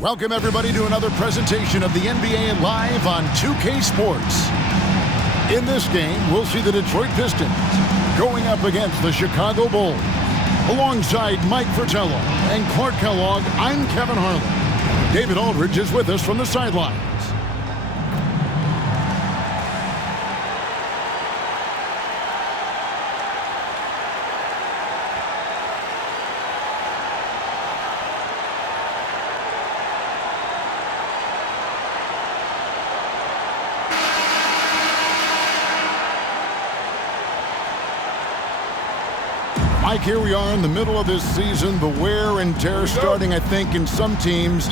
Welcome, everybody, to another presentation of the NBA Live on 2K Sports. In this game, we'll see the Detroit Pistons going up against the Chicago Bulls. Alongside Mike Fratello and Clark Kellogg, I'm Kevin Harlan. David Aldridge is with us from the sidelines. Mike, here we are in the middle of this season, the wear and tear starting, I think, in some teams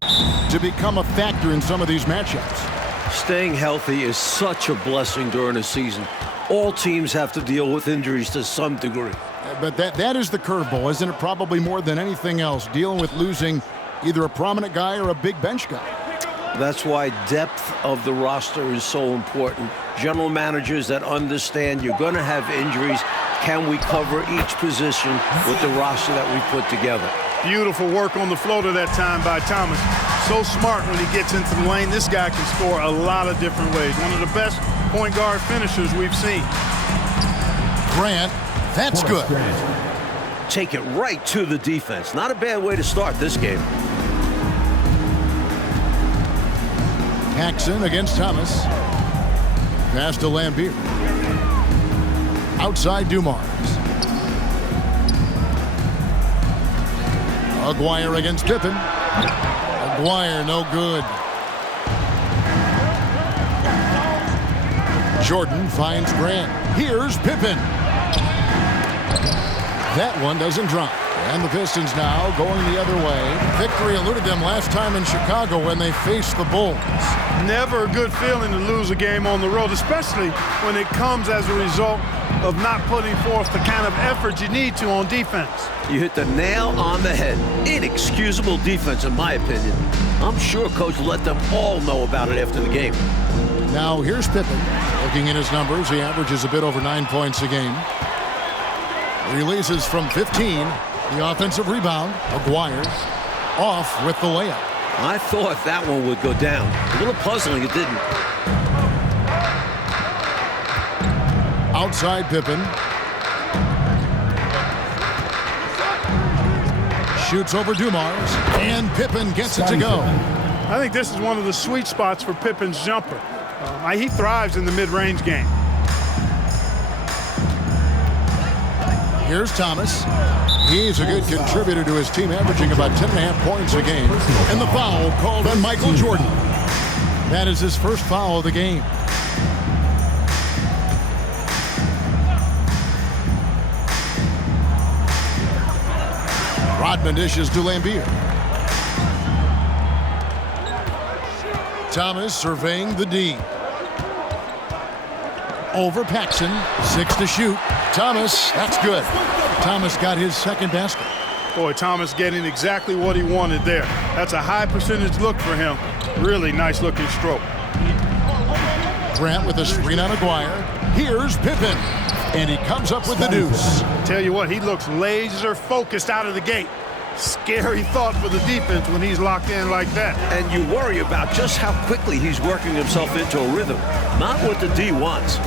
to become a factor in some of these matchups. Staying healthy is such a blessing during a season. All teams have to deal with injuries to some degree. But that is the curveball, isn't it? Probably more than anything else, dealing with losing either a prominent guy or a big bench guy. That's why depth of the roster is so important. General managers that understand you're going to have injuries. Can we cover each position with the roster that we put together? Beautiful work on the floater that time by Thomas. So smart when he gets into the lane. This guy can score a lot of different ways. One of the best point guard finishers we've seen. Grant, that's good. Take it right to the defense. Not a bad way to start this game. Paxson against Thomas. Pass to Lambeer. Outside Dumars. Aguirre against Pippen. Aguirre, no good. Jordan finds Grant. Here's Pippen. That one doesn't drop. And the Pistons now going the other way. Victory eluded them last time in Chicago when they faced the Bulls. Never a good feeling to lose a game on the road, especially when it comes as a result of not putting forth the kind of effort you need to on defense. You hit the nail on the head. Inexcusable defense, in my opinion. I'm sure Coach let them all know about it after the game. Now here's Pippen. Looking at his numbers, he averages a bit over 9 points a game. Releases from 15. The offensive rebound. Aguirre off with the layup. I thought that one would go down. A little puzzling, it didn't. Outside Pippen. Shoots over Dumars. And Pippen gets it to go. I think this is one of the sweet spots for Pippen's jumper. He thrives in the mid-range game. Here's Thomas. He's a good contributor to his team, averaging about 10.5 points a game. And the foul called on Michael Jordan. That is his first foul of the game. Rodman dishes to Lambeer. Thomas surveying the D. Over Paxson. 6 to shoot. Thomas, that's good. Thomas got his second basket. Boy, Thomas getting exactly what he wanted there. That's a high percentage look for him. Really nice looking stroke. Grant with a screen on Aguirre. Here's Pippen. And he comes up with the deuce. Tell you what, he looks laser focused out of the gate. Scary thought for the defense when he's locked in like that. And you worry about just how quickly he's working himself into a rhythm. Not what the D wants.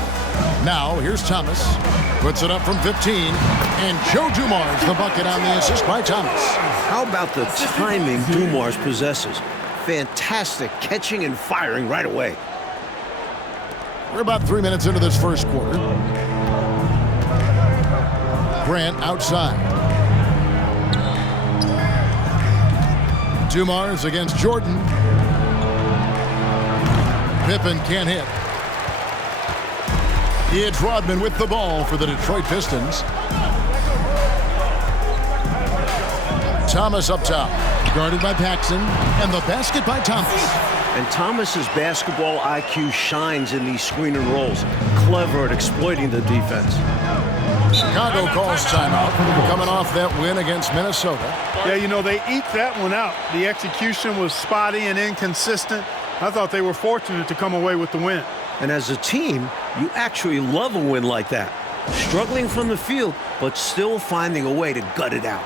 Now, here's Thomas. Puts it up from 15. And Joe Dumars, the bucket on the assist by Thomas. How about the timing Dumars possesses? Fantastic catching and firing right away. We're about 3 minutes into this first quarter. Grant outside. Dumars against Jordan. Pippen can't hit. It's Rodman with the ball for the Detroit Pistons. Thomas up top, guarded by Paxson, and the basket by Thomas. And Thomas's basketball IQ shines in these screen and rolls. Clever at exploiting the defense. Chicago calls timeout, coming off that win against Minnesota. Yeah, you know, they eked that one out. The execution was spotty and inconsistent. I thought they were fortunate to come away with the win. And as a team, you actually love a win like that. struggling from the field, but still finding a way to gut it out.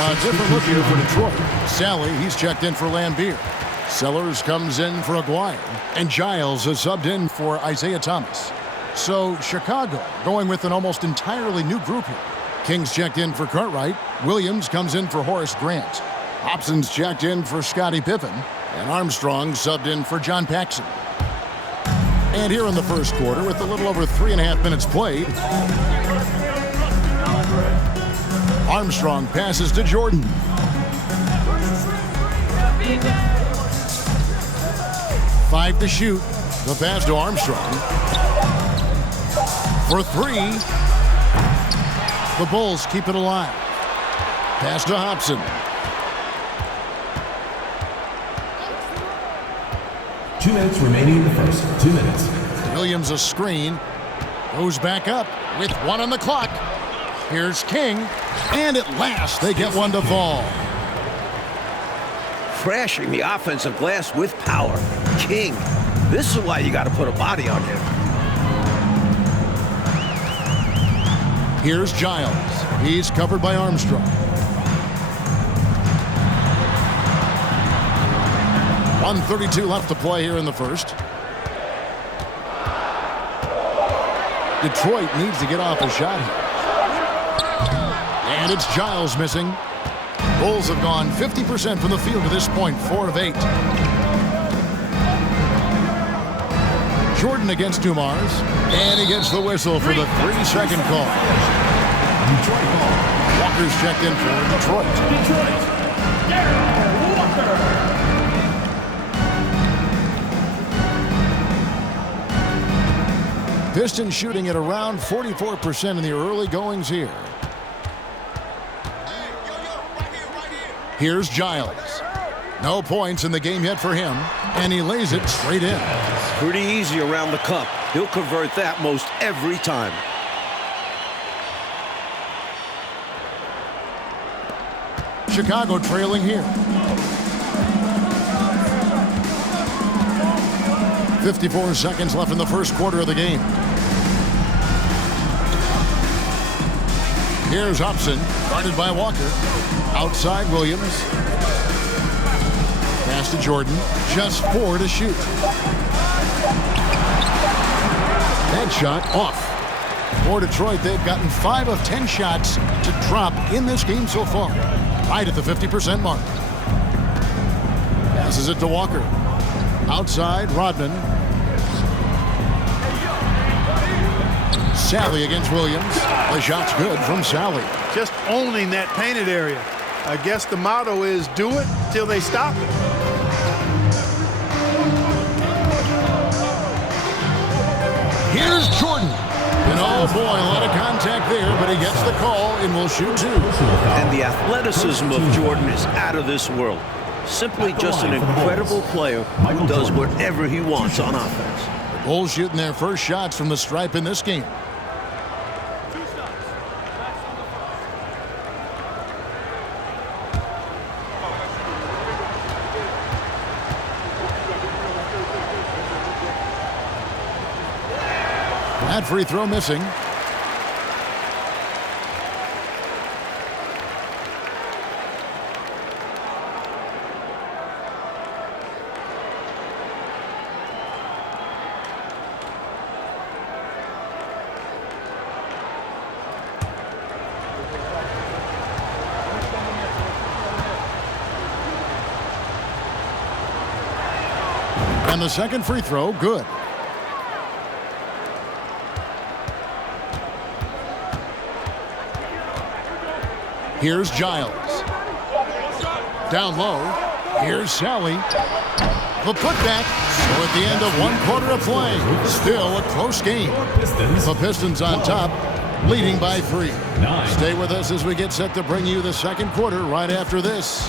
A different look here for Detroit. Sally, he's checked in for Lambeer. Sellers comes in for Aguirre. And Giles is subbed in for Isaiah Thomas. So Chicago going with an almost entirely new group here. King's checked in for Cartwright. Williams comes in for Horace Grant. Hobson's checked in for Scottie Pippen. And Armstrong subbed in for John Paxson. And here in the first quarter, with a little over 3.5 minutes played, Armstrong passes to Jordan. Five to shoot. The pass to Armstrong. For three. The Bulls keep it alive. Pass to Hobson. 2 minutes remaining in the first. 2 minutes. Williams a screen. Goes back up with 1 on the clock. Here's King. And at last, they get one to fall. Crashing the offensive glass with power. King. This is why you got to put a body on him. Here's Giles. He's covered by Armstrong. 1:32 left to play here in the first. Detroit needs to get off a shot here. And it's Giles missing. Bulls have gone 50% from the field to this point, 4 of 8. Jordan against Dumars, and he gets the whistle for the 3-second call. Detroit ball. Walker's checked in for Detroit. Pistons shooting at around 44% in the early goings here. Here's Giles. No points in the game yet for him, and he lays it straight in. Pretty easy around the cup. He'll convert that most every time. Chicago trailing here. 54 seconds left in the first quarter of the game. Here's Hobson, guarded by Walker. Outside Williams. Pass to Jordan. Just 4 to shoot. Headshot off. For Detroit, they've gotten 5 of 10 shots to drop in this game so far. Right at the 50% mark. Passes it to Walker. Outside, Rodman. Sally against Williams. The shot's good from Sally. Just owning that painted area. I guess the motto is do it till they stop it. Here's Jordan. And oh boy, a lot of contact there, but he gets the call and will shoot 2. And the athleticism of Jordan is out of this world. Simply just an incredible player who does whatever he wants on offense. The Bulls shooting their first shots from the stripe in this game. That free throw missing. And the second free throw, good. Here's Giles. Down low. Here's Sally. The putback. So at the end of one quarter of play, still a close game. The Pistons on top, leading by 3. Stay with us as we get set to bring you the second quarter right after this.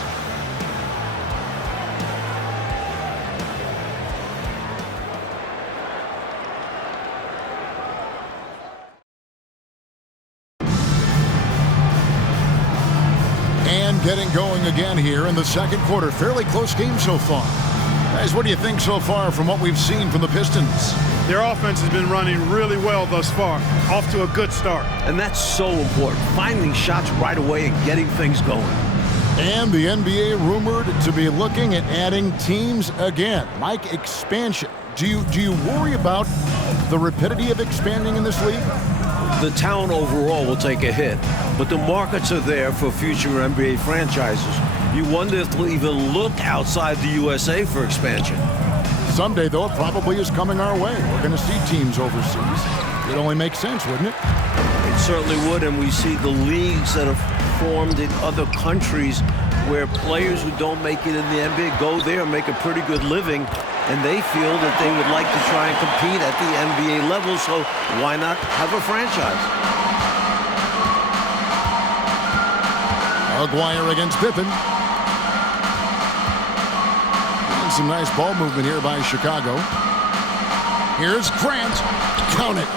Getting going again here in the second quarter. Fairly close game so far. Guys, what do you think so far from what we've seen from the Pistons? Their offense has been running really well thus far. Off to a good start. And that's so important. Finding shots right away and getting things going. And the NBA rumored to be looking at adding teams again. Mike, expansion. Do you worry about the rapidity of expanding in this league? The talent overall will take a hit, but the markets are there for future NBA franchises. You wonder if they'll even look outside the USA for expansion. Someday, though, it probably is coming our way. We're going to see teams overseas. It only makes sense, wouldn't it? It certainly would, and we see the leagues that have formed in other countries where players who don't make it in the NBA go there and make a pretty good living, and they feel that they would like to try and compete at the NBA level, so why not have a franchise? Aguirre against Pippen. And some nice ball movement here by Chicago. Here's Grant. Count it.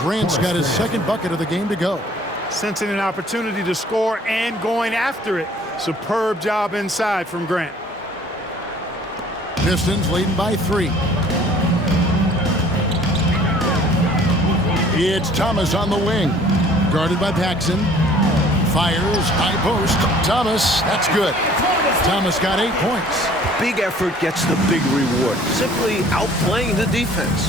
Grant's got his second bucket of the game to go. Sensing an opportunity to score and going after it. Superb job inside from Grant. Pistons leading by 3. It's Thomas on the wing. Guarded by Paxson. Fires, high post. Thomas, that's good. Thomas got 8 points. Big effort gets the big reward. Simply outplaying the defense.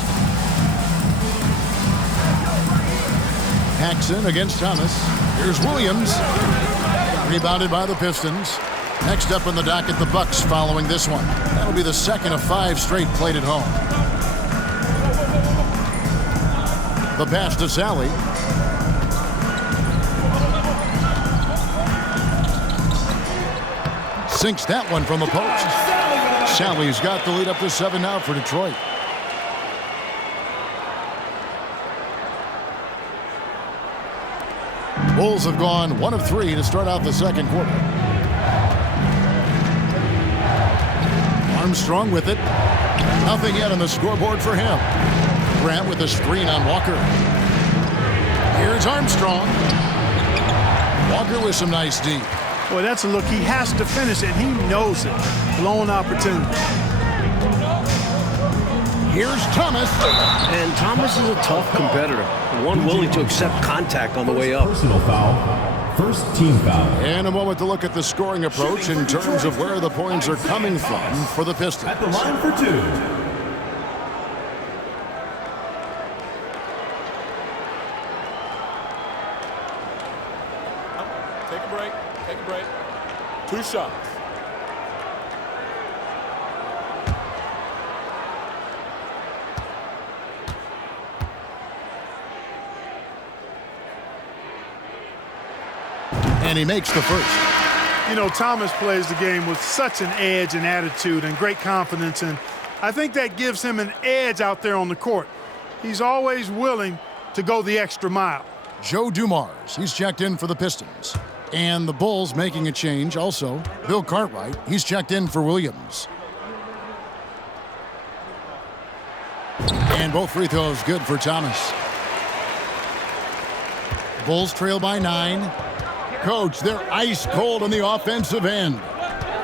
Paxson against Thomas. Here's Williams. Rebounded by the Pistons. Next up on the docket, the Bucks following this one. That'll be the second of 5 straight played at home. The pass to Sally. Sinks that one from the post. Sally's got the lead up to 7 now for Detroit. Bulls have gone 1 of 3 to start out the second quarter. Armstrong with it. Nothing yet on the scoreboard for him. Grant with a screen on Walker. Here's Armstrong. Walker with some nice D. Boy, that's a look. He has to finish it. He knows it. Blown opportunity. Here's Thomas. And Thomas is a tough competitor. One willing to accept contact on the way up. Personal foul. First team foul. And a moment to look at the scoring approach in terms of where the points are coming from for the Pistons. At the line for 2. Take a break. Take a break. 2 shots. And he makes the first. You know, Thomas plays the game with such an edge and attitude and great confidence, and I think that gives him an edge out there on the court. He's always willing to go the extra mile. Joe Dumars, he's checked in for the Pistons. And the Bulls making a change also. Bill Cartwright, he's checked in for Williams. And both free throws good for Thomas. Bulls trail by 9. Coach, they're ice cold on the offensive end.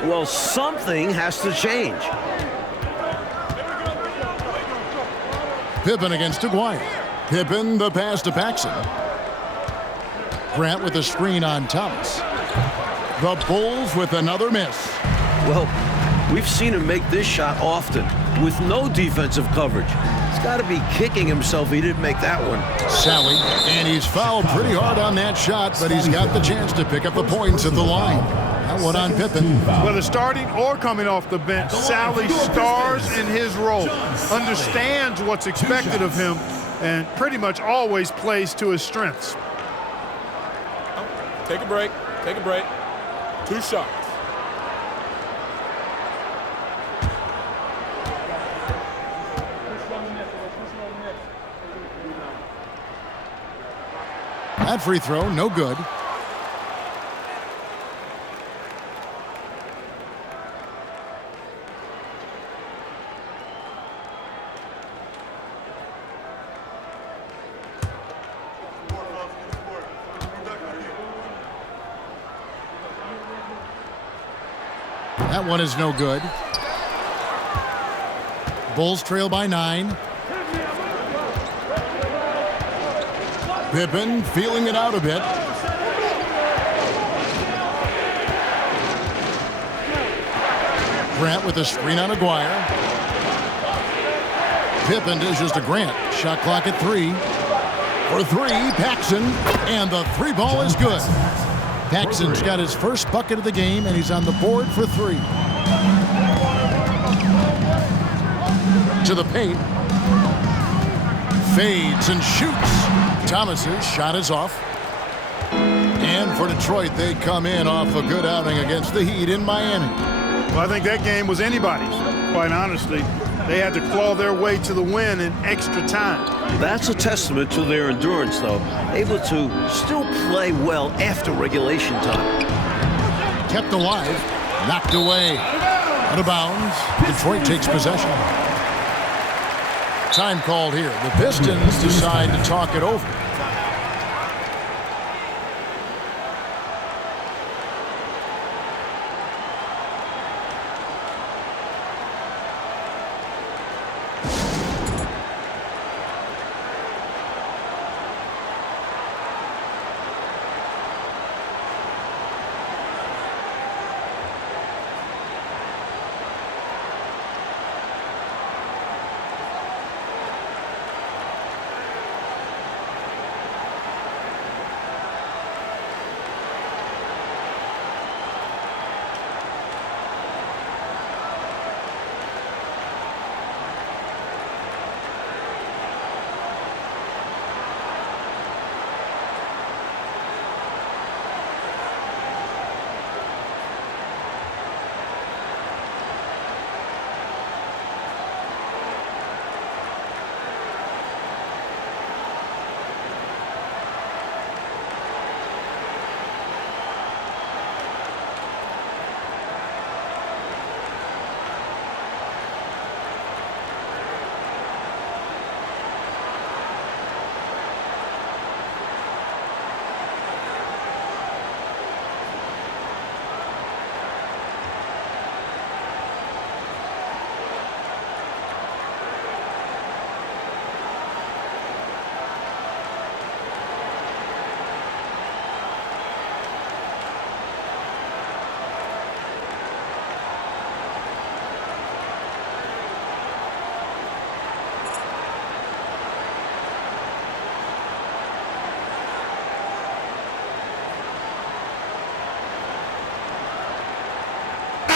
Well, something has to change. Pippen against Aguirre. Pippen, the pass to Paxson. Grant with a screen on Thomas. The Bulls with another miss. Well, we've seen him make this shot often with no defensive coverage. He's got to be kicking himself he didn't make that one. Sally, and he's fouled pretty hard on that shot, but he's got the chance to pick up the points at the line. That one on Pippen. Whether starting or coming off the bench, Sally stars in his role, understands what's expected of him, and pretty much always plays to his strengths. Take a break. Take a break. 2 shots. That free throw, no good. That one is no good. Bulls trail by 9. Pippen feeling it out a bit. Grant with a screen on Aguirre. Pippen dishes to Grant. Shot clock at 3. For 3, Paxson. And the 3 ball is good. Paxson's got his first bucket of the game, and he's on the board for 3. To the paint. Fades and shoots. Thomas's shot is off. And for Detroit, they come in off a good outing against the Heat in Miami. Well, I think that game was anybody's, quite honestly. They had to claw their way to the win in extra time. That's a testament to their endurance, though. Able to still play well after regulation time. Kept alive. Knocked away. Out of bounds. Detroit takes possession. Time called here. The Pistons decide to talk it over.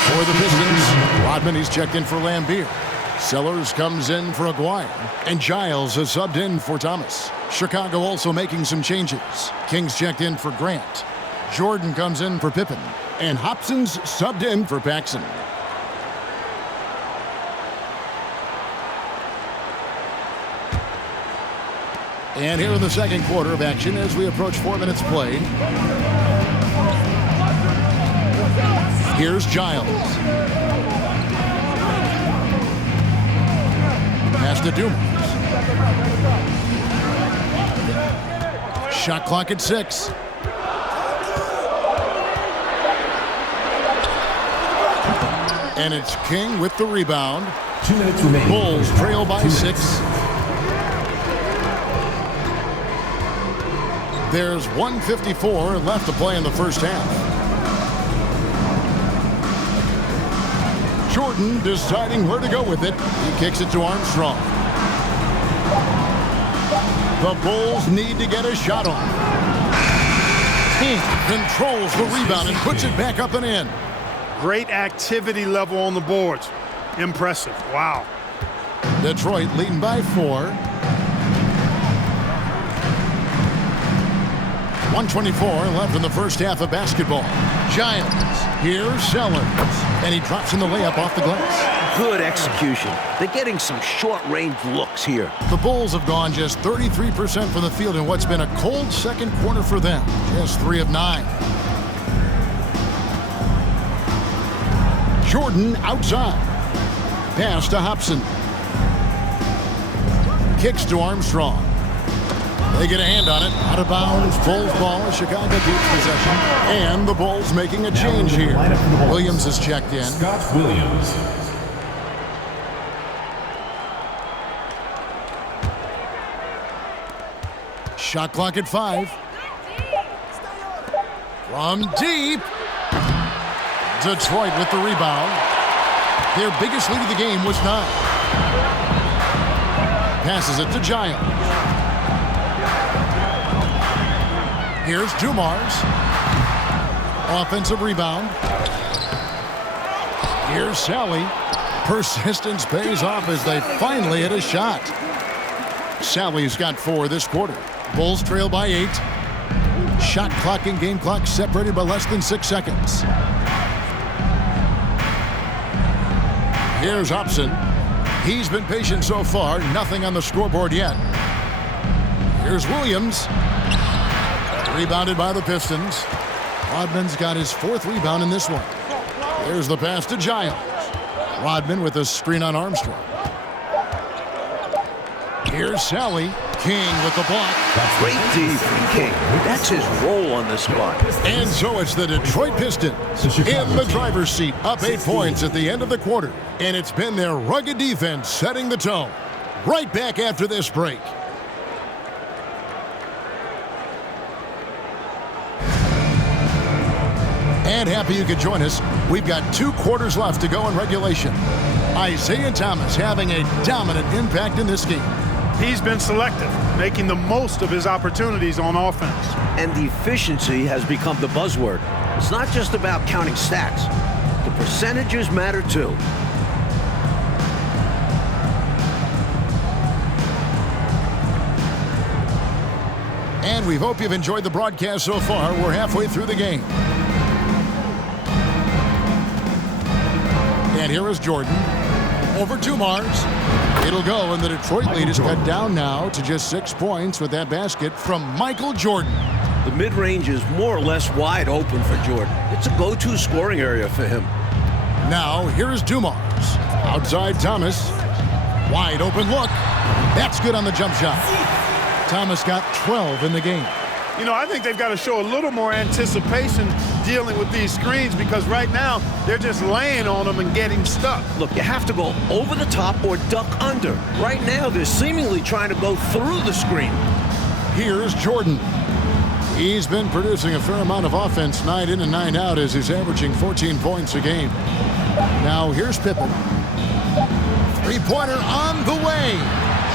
For the Pistons, Rodman, he's checked in for Lambeer. Sellers comes in for Aguirre. And Giles has subbed in for Thomas. Chicago also making some changes. Kings checked in for Grant. Jordan comes in for Pippen. And Hobson's subbed in for Paxson. And here in the second quarter of action as we approach 4 minutes played. Here's Giles. Pass to Dumas. Shot clock at 6. And it's King with the rebound. 2 minutes remaining. Bulls trail by 6. There's 1:54 left to play in the first half. Jordan deciding where to go with it. He kicks it to Armstrong. The Bulls need to get a shot on. King controls the rebound and puts it back up and in. Great activity level on the boards. Impressive. Wow. Detroit leading by 4. 1:24 left in the first half of basketball. Giles. Here's Sellers. And he drops in the layup off the glass. Good execution. They're getting some short-range looks here. The Bulls have gone just 33% from the field in what's been a cold second quarter for them. Just 3 of 9. Jordan outside. Pass to Hobson. Kicks to Armstrong. They get a hand on it. Out of bounds. Bulls ball. Chicago keeps possession. And the Bulls making a change here. Williams is checked in. Scott Williams. Shot clock at 5. From deep. Detroit with the rebound. Their biggest lead of the game was 9. Passes it to Giles. Here's Dumars. Offensive rebound. Here's Sally. Persistence pays off as they finally hit a shot. Sally's got 4 this quarter. Bulls trail by 8. Shot clock and game clock separated by less than 6 seconds. Here's Hobson. He's been patient so far. Nothing on the scoreboard yet. Here's Williams. Rebounded by the Pistons. Rodman's got his 4th rebound in this one. There's the pass to Giles. Rodman with a screen on Armstrong. Here's Sally. King with the block. Great D from King. That's his role on this spot. And so it's the Detroit Pistons in the driver's seat, up 8 points at the end of the quarter. And it's been their rugged defense setting the tone. Right back after this break. And happy you could join us. We've got 2 quarters left to go in regulation. Isaiah Thomas having a dominant impact in this game. He's been selective, making the most of his opportunities on offense. And the efficiency has become the buzzword. It's not just about counting stats. The percentages matter too. And we hope you've enjoyed the broadcast so far. We're halfway through the game. And here is Jordan. Over to Mars. It'll go, and the Detroit lead is cut down now to just 6 points with that basket from Michael Jordan. The mid-range is more or less wide open for Jordan. It's a go-to scoring area for him. Now, here is Dumars. Outside Thomas. Wide open look. That's good on the jump shot. Thomas got 12 in the game. You know, I think they've got to show a little more anticipation dealing with these screens because right now they're just laying on them and getting stuck. Look, you have to go over the top or duck under. Right now, they're seemingly trying to go through the screen. Here's Jordan. He's been producing a fair amount of offense night in and night out as he's averaging 14 points a game. Now here's Pippen. 3-pointer on the way.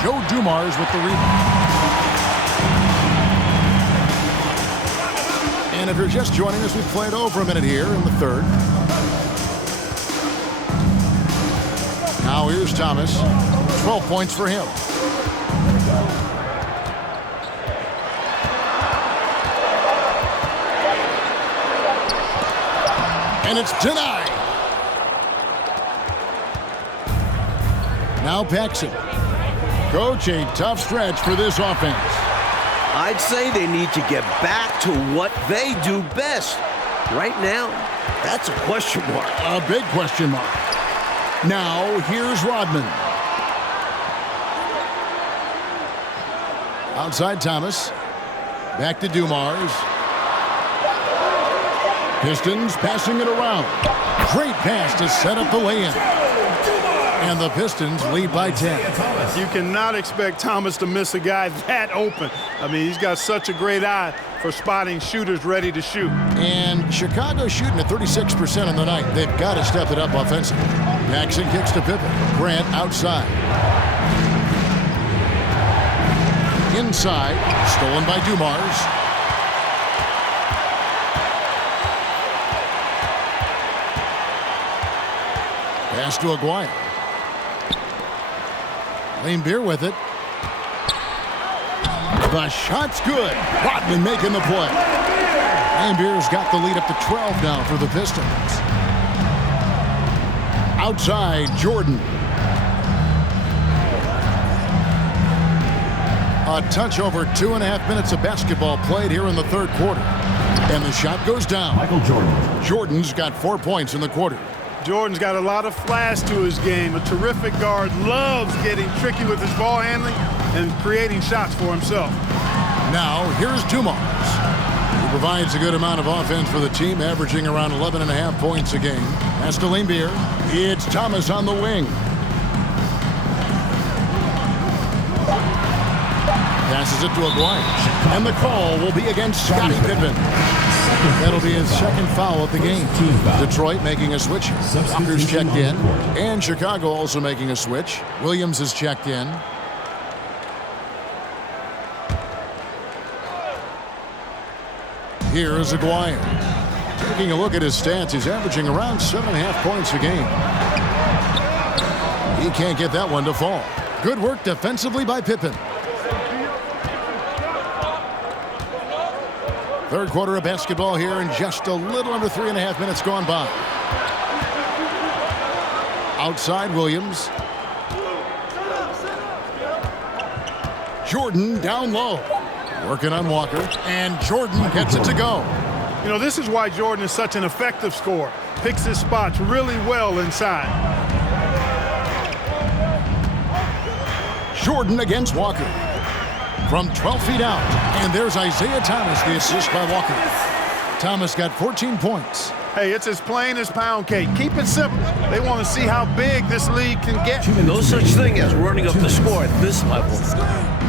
Joe Dumars with the rebound. And if you're just joining us, we've played over a minute here in the third. Now here's Thomas. 12 points for him. And it's denied. Now Paxson. Coach, a tough stretch for this offense. I'd say they need to get back to what they do best. Right now, that's a question mark. A big question mark. Now, here's Rodman. Outside Thomas. Back to Dumars. Pistons passing it around. Great pass to set up the lay-in. And the Pistons lead by 10. You cannot expect Thomas to miss a guy that open. I mean, he's got such a great eye for spotting shooters ready to shoot. And Chicago shooting at 36% on the night. They've got to step it up offensively. Jackson kicks to Pippen. Grant outside. Inside. Stolen by Dumars. Pass to Aguirre. Lane Beer with it. The shot's good. Rodman making the play. Lane Beer's got the lead up to 12 now for the Pistons. Outside, Jordan. A touch over 2.5 minutes of basketball played here in the third quarter. And the shot goes down. Michael Jordan. Jordan's got 4 points in the quarter. Jordan's got a lot of flash to his game. A terrific guard, loves getting tricky with his ball handling and creating shots for himself. Now, here's Dumars. He provides a good amount of offense for the team, averaging around 11.5 points a game. Pass to Lane Beer. It's Thomas on the wing. Passes it to Aguirre. And the call will be against Scottie Pippen. That'll be his second foul of the game. Detroit making a switch. Walker's checked in. And Chicago also making a switch. Williams is checked in. Here is Aguirre. Taking a look at his stats, he's averaging around 7.5 points a game. He can't get that one to fall. Good work defensively by Pippen. Third quarter of basketball here, and just a little under 3.5 minutes gone by. Outside Williams. Jordan down low. Working on Walker, and Jordan gets it to go. You know, this is why Jordan is such an effective scorer. Picks his spots really well inside. Jordan against Walker. From 12 feet out, and there's Isaiah Thomas, the assist by Walker. Thomas got 14 points. Hey, it's as plain as pound cake. Keep it simple. They want to see how big this league can get. No such thing as running up the score at this level.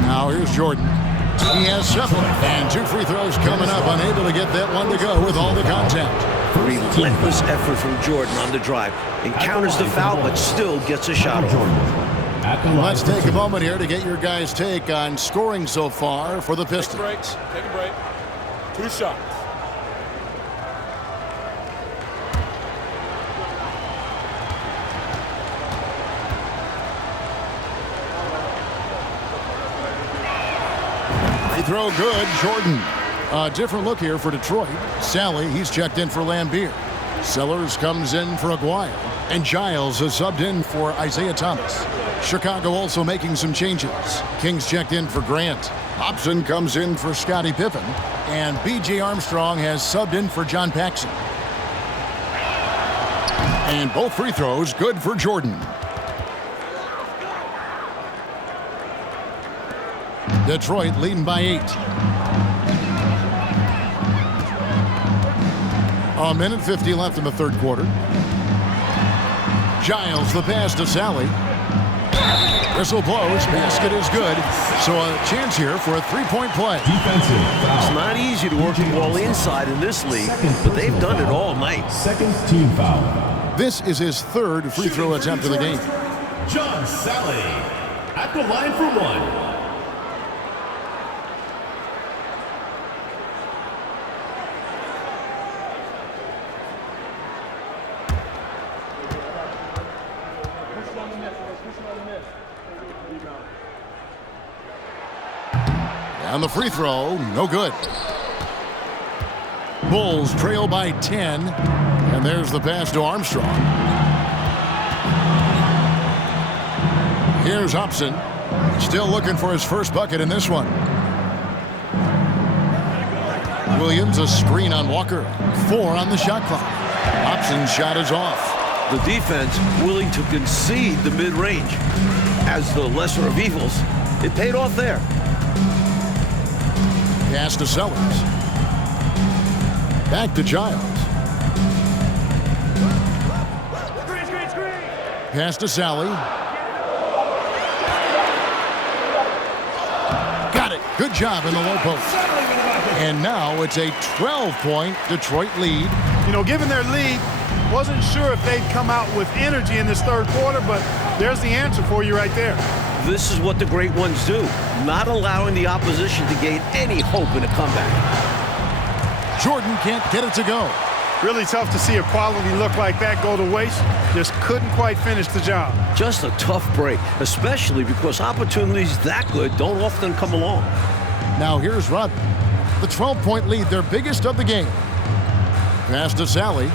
Now here's Jordan. He has 7, and 2 free throws coming up, unable to get that one to go with all the contact. Relentless effort from Jordan on the drive. Encounters the foul, but still gets a shot off. Let's take a moment here to get your guys' take on scoring so far for the Pistons. Take a break. 2 shots. Free throw good, Jordan. A different look here for Detroit. Sally, he's checked in for Lambeer. Sellers comes in for Aguirre. And Giles is subbed in for Isaiah Thomas. Chicago also making some changes. Kings checked in for Grant. Hobson comes in for Scottie Pippen. And B.J. Armstrong has subbed in for John Paxson. And both free throws good for Jordan. Detroit leading by 8. A minute 50 left in the third quarter. Giles the pass to Sally. Whistle blows, basket is good. So a chance here for a three-point play. It's not easy to work the ball inside in this league, but they've done it all night. Second team foul. This is his third free throw attempt of the game. John Sally at the line for 1. And the free throw, no good. Bulls trail by 10. And there's the pass to Armstrong. Here's Hobson. Still looking for his first bucket in this one. Williams a screen on Walker. 4 on the shot clock. Hobson's shot is off. The defense willing to concede the mid-range as the lesser of evils. It paid off there. Pass to Sellers. Back to Giles. Pass to Sally. Got it. Good job in the low post. And now it's a 12-point Detroit lead. You know, given their lead, wasn't sure if they'd come out with energy in this third quarter, but there's the answer for you right there. This is what the great ones do, not allowing the opposition to gain any hope in a comeback. Jordan can't get it to go. Really tough to see a quality look like that go to waste. Just couldn't quite finish the job. Just a tough break, especially because opportunities that good don't often come along. Now here's Rodman. The 12-point lead, their biggest of the game. Pass to Sally.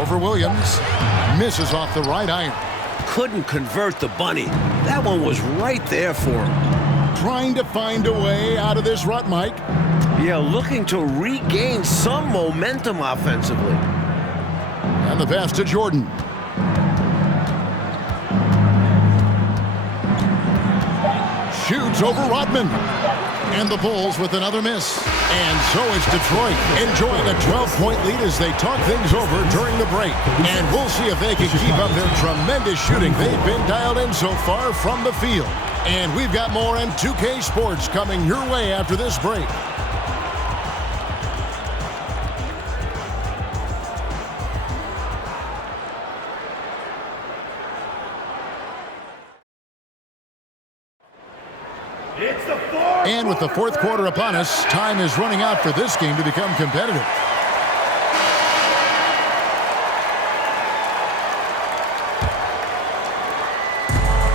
Over Williams. Misses off the right iron. Couldn't convert the bunny. That one was right there for him. Trying to find a way out of this rut, Mike. Yeah, looking to regain some momentum offensively. And the pass to Jordan. Shoots over Rodman. And the Bulls with another miss. And so is Detroit enjoying a 12-point lead as they talk things over during the break. And we'll see if they can keep up their tremendous shooting they've been dialed in so far from the field. And we've got more on 2K Sports coming your way after this break. And with the fourth quarter upon us, time is running out for this game to become competitive.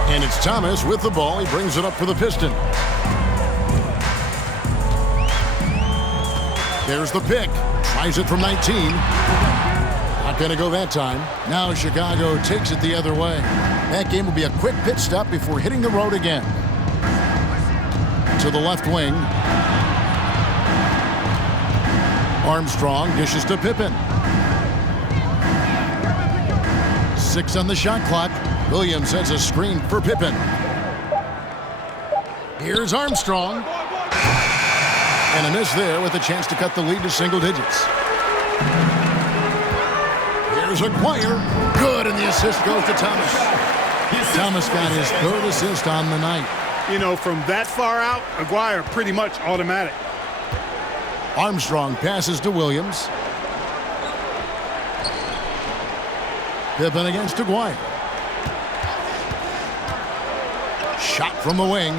And it's Thomas with the ball. He brings it up for the Pistons. There's the pick. Tries it from 19. Not going to go that time. Now Chicago takes it the other way. That game will be a quick pit stop before hitting the road again. To the left wing. Armstrong dishes to Pippen. 6 on the shot clock. Williams sends a screen for Pippen. Here's Armstrong. And a miss there with a chance to cut the lead to single digits. Here's Aguirre. Good, and the assist goes to Thomas. Thomas got his third assist on the night. You know, from that far out, Aguirre pretty much automatic. Armstrong passes to Williams. Pippen against Aguirre. Shot from the wing.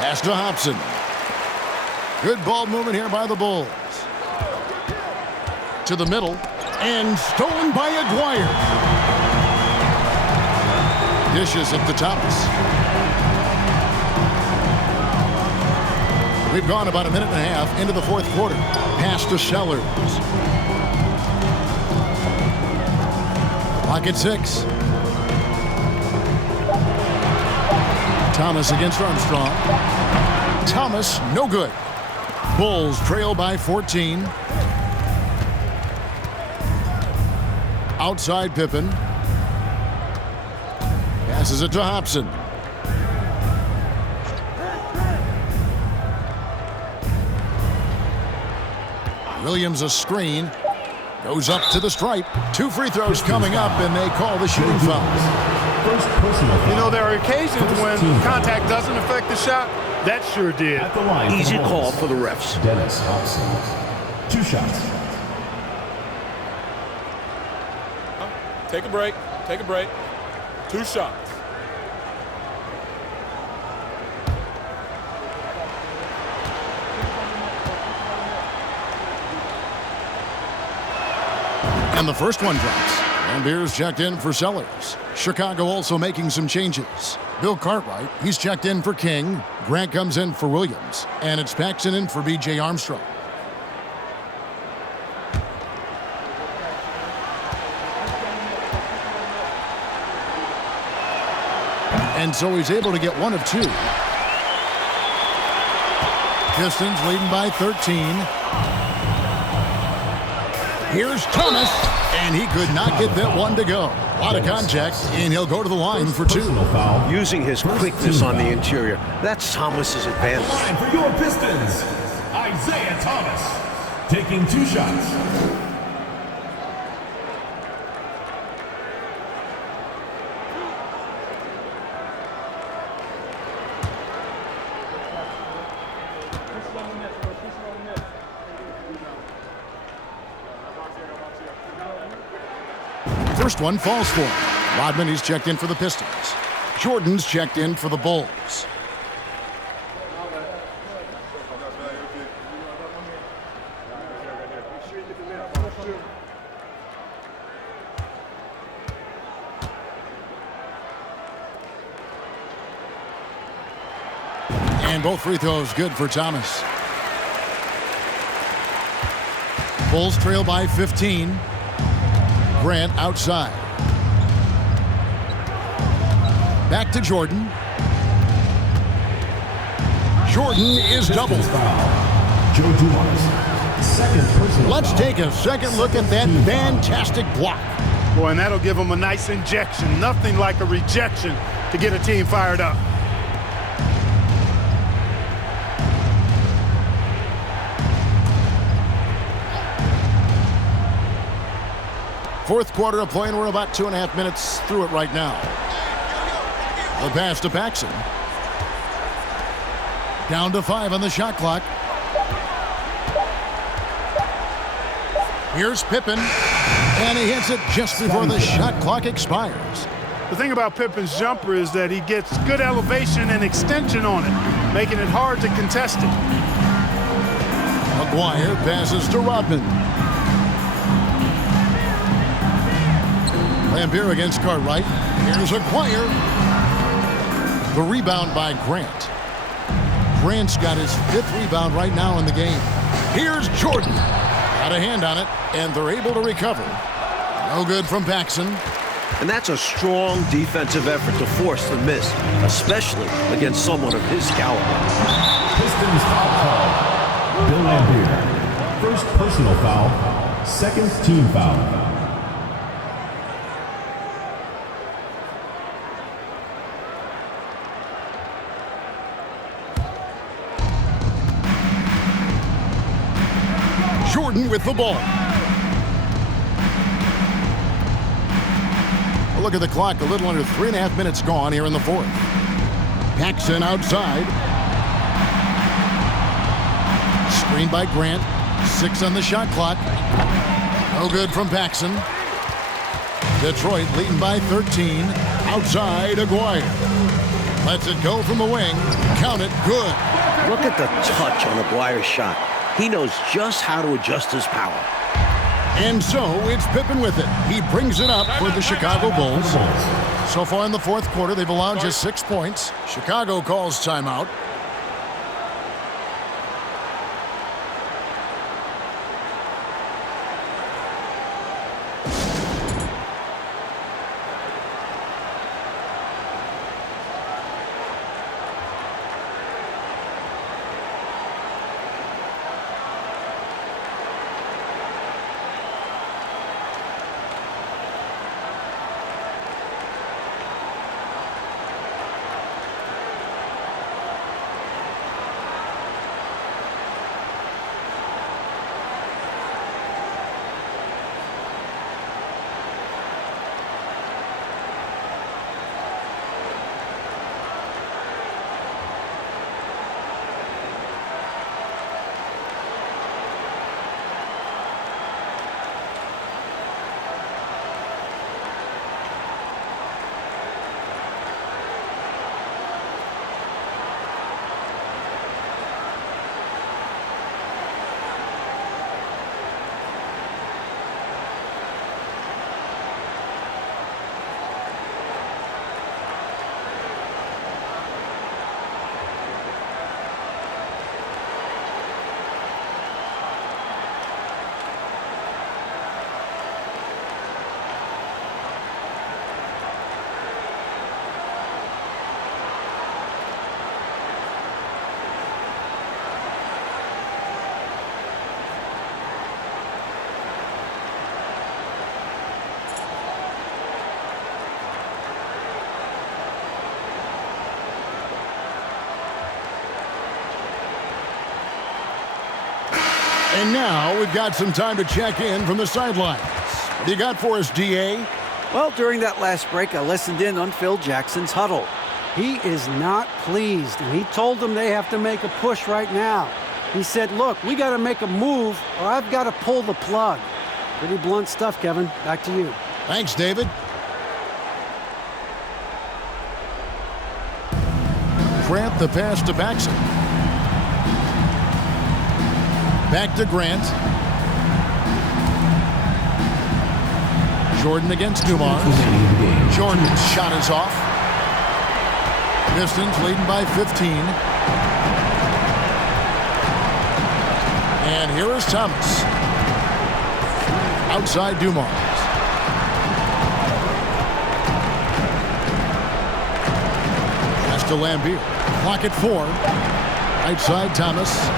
Pass to Hobson. Good ball movement here by the Bulls. To the middle. And stolen by Aguirre. Dishes at the Thomas. We've gone about a minute and a half into the fourth quarter. Pass to Sellers. Clock at 6. Thomas against Armstrong. Thomas, no good. Bulls trail by 14. Outside Pippen. Passes it to Hobson. Williams a screen. Goes up to the stripe. 2 free throws coming up, and they call the shooting foul. You know, there are occasions when contact doesn't affect the shot. That sure did. Easy call for the refs. Dennis Hobson. 2 shots. Take a break. Take a break. 2 shots. And the first one drops. And Beers checked in for Sellers. Chicago also making some changes. Bill Cartwright, he's checked in for King. Grant comes in for Williams. And it's Paxson in for B.J. Armstrong. And so he's able to get 1 of 2. Pistons leading by 13. Here's Thomas, and he could not get that one to go. A lot of contact, and he'll go to the line for 2. Using his quickness on the interior. That's Thomas's advantage. Line for your Pistons, Isaiah Thomas, taking 2 shots. First one falls for him. Rodman, he's checked in for the Pistons. Jordan's checked in for the Bulls. And both free throws good for Thomas. Bulls trail by 15. Grant outside. Back to Jordan. Jordan is doubled. Let's take a second look at that fantastic block. Boy, and that'll give them a nice injection. Nothing like a rejection to get a team fired up. Fourth quarter of play, and we're about 2.5 minutes through it right now. The pass to Paxson. Down to 5 on the shot clock. Here's Pippen, and he hits it just before the shot clock expires. The thing about Pippen's jumper is that he gets good elevation and extension on it, making it hard to contest it. McGuire passes to Rodman. Lambeer against Cartwright. Here's Aguirre. The rebound by Grant. Grant's got his 5th rebound right now in the game. Here's Jordan. Got a hand on it, and they're able to recover. No good from Paxson. And that's a strong defensive effort to force the miss, especially against someone of his caliber. Pistons foul call. Bill Lambeer. First personal foul. 2nd team foul. Jordan with the ball. A look at the clock, a little under 3.5 minutes gone here in the 4th. Paxson outside. Screen by Grant. 6 on the shot clock. No good from Paxson. Detroit leading by 13. Outside, Aguirre. Lets it go from the wing. Count it, good. Look at the touch on Aguirre's shot. He knows just how to adjust his power. And so it's Pippen with it. He brings it up for the Chicago Bulls. So far in the 4th quarter, they've allowed just 6 points. Chicago calls timeout. And now we've got some time to check in from the sidelines. What do you got for us, DA? Well, during that last break, I listened in on Phil Jackson's huddle. He is not pleased, and he told them they have to make a push right now. He said, look, we got to make a move, or I've got to pull the plug. Pretty blunt stuff, Kevin. Back to you. Thanks, David. Grant the pass to Baxter. Back to Grant. Jordan against Dumars. Jordan's shot is off. Pistons leading by 15. And here is Thomas. Outside Dumars. Pass to Lambier. Clock at 4. Right side Thomas.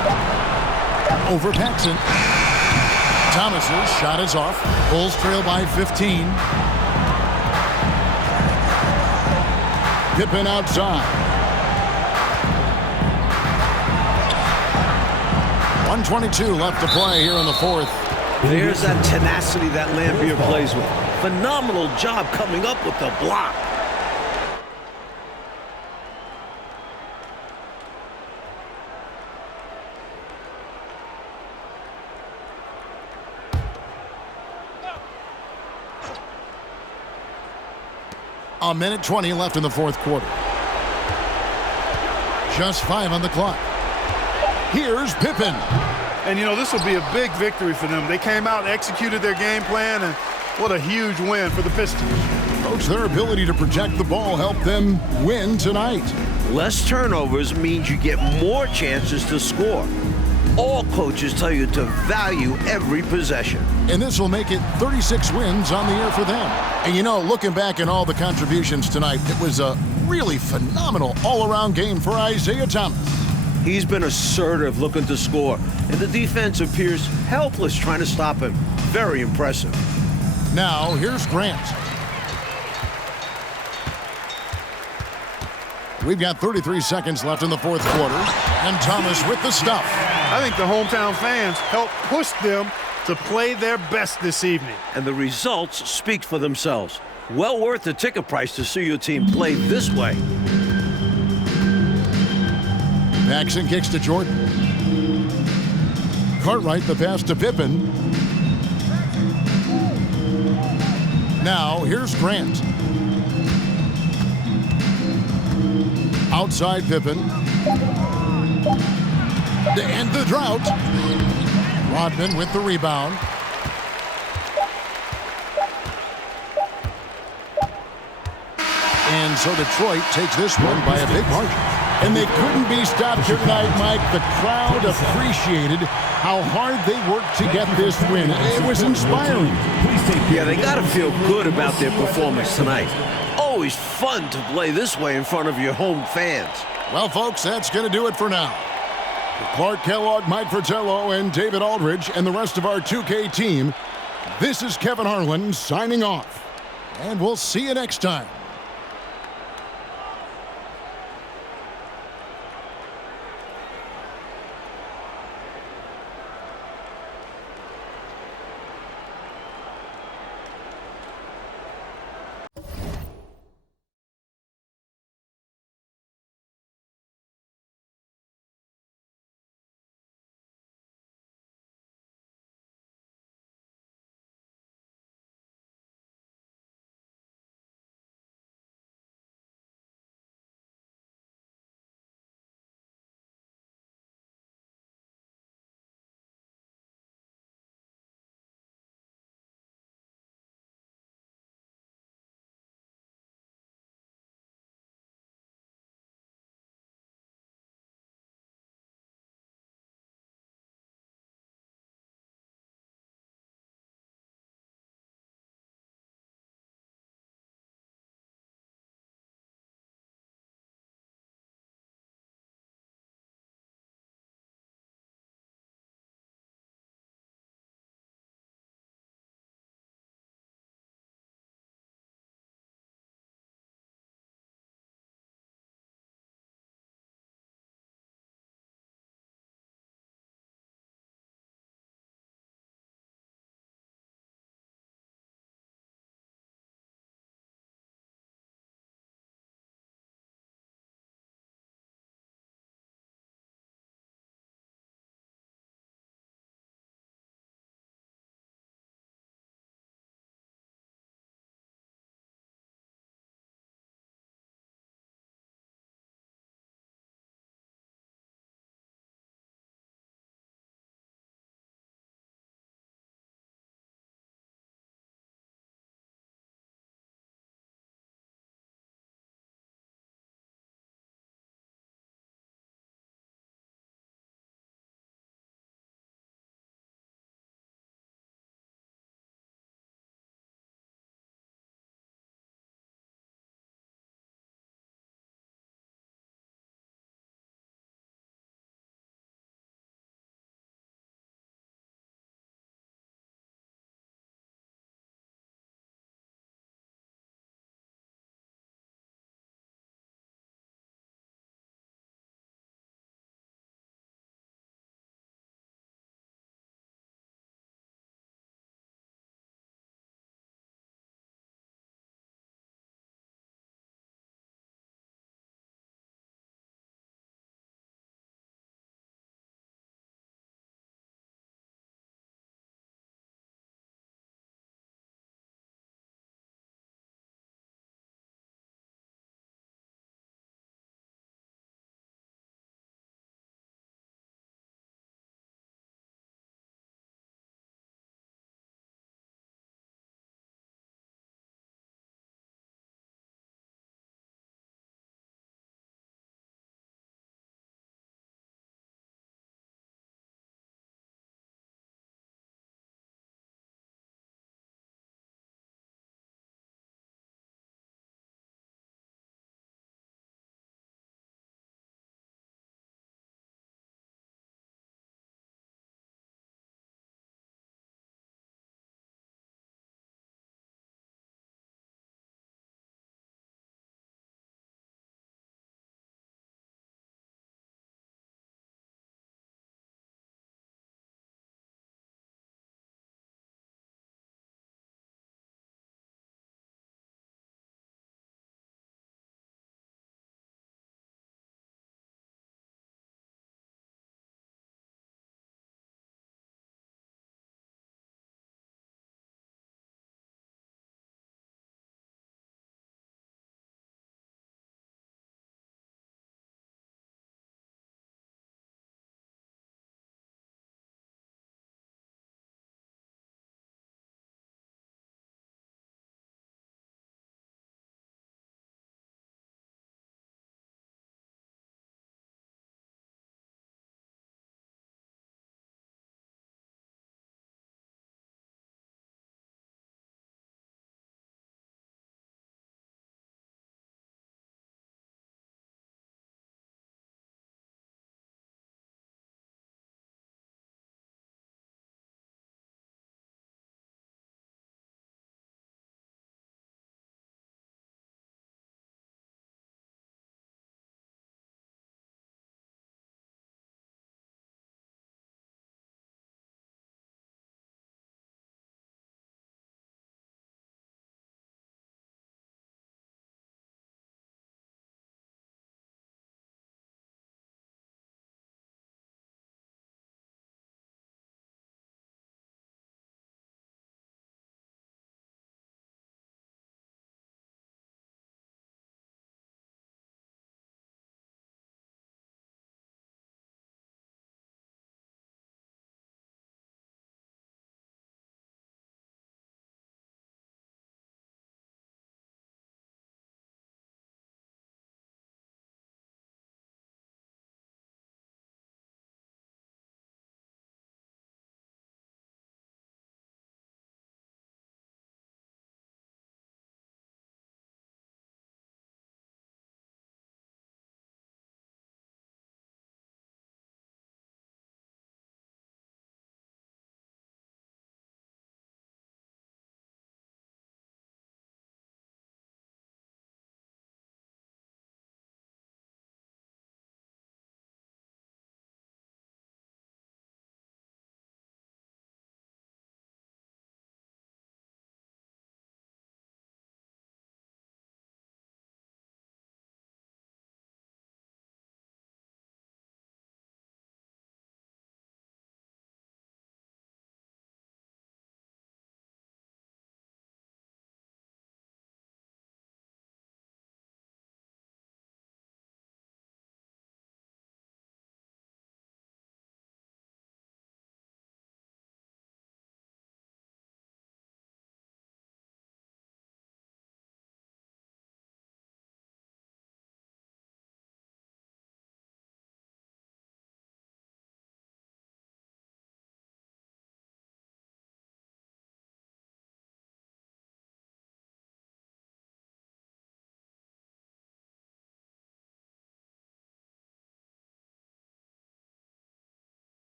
Over Paxson. Thomas's shot is off. Bulls trail by 15. Pippen outside. 1:22 left to play here in the fourth. There's that tenacity that Lambier plays with. Phenomenal job coming up with the block. A minute 20 left in the fourth quarter. Just 5 on the clock. Here's Pippen. And, you know, this will be a big victory for them. They came out, executed their game plan, and what a huge win for the Pistons. Coach, their ability to protect the ball helped them win tonight. Less turnovers means you get more chances to score. All coaches tell you to value every possession. And this will make it 36 wins on the year for them. And, you know, looking back at all the contributions tonight, it was a really phenomenal all-around game for Isaiah Thomas. He's been assertive looking to score, and the defense appears helpless trying to stop him. Very impressive. Now, here's Grant. We've got 33 seconds left in the fourth quarter, and Thomas with the stuff. I think the hometown fans helped push them to play their best this evening. And the results speak for themselves. Well worth the ticket price to see your team play this way. Paxson kicks to Jordan. Cartwright the pass to Pippen. Now, here's Grant. Outside Pippen. To end the drought. Rodman with the rebound. And so Detroit takes this one by a big margin. And they couldn't be stopped here tonight, Mike. The crowd appreciated how hard they worked to get this win. It was inspiring. Yeah, they got to feel good about their performance tonight. Always fun to play this way in front of your home fans. Well, folks, that's going to do it for now. For Clark Kellogg, Mike Fratello, and David Aldridge, and the rest of our 2K team, this is Kevin Harlan signing off. And we'll see you next time.